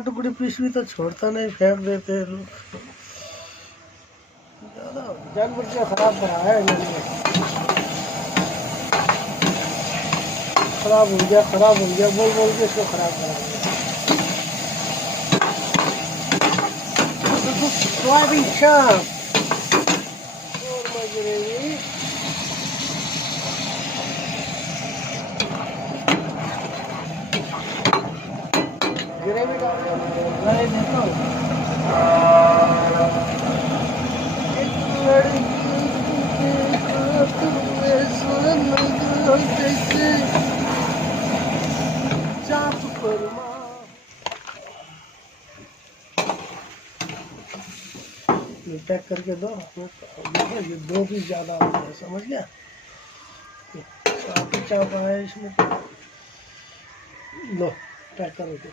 टुकड़ी पीस भी तो छोड़ता नहीं, फेंक देते हैं लोग। ज़्यादा जानवर क्या खराब करा है इन्होंने। खराब हो गया बोल बोल के इसको खराब करा दिया। सोयाबीन चाप कोरमा ग्रेवी, ग्रेवी डाल देता हूँ। एक लड़की के जैसे चाप कोरमा। ये पैक करके दो, ये 2 पीस ज़्यादा हो गया, समझ गया। चाप ही चाप आया इसमें, लो पैक करो बेटा।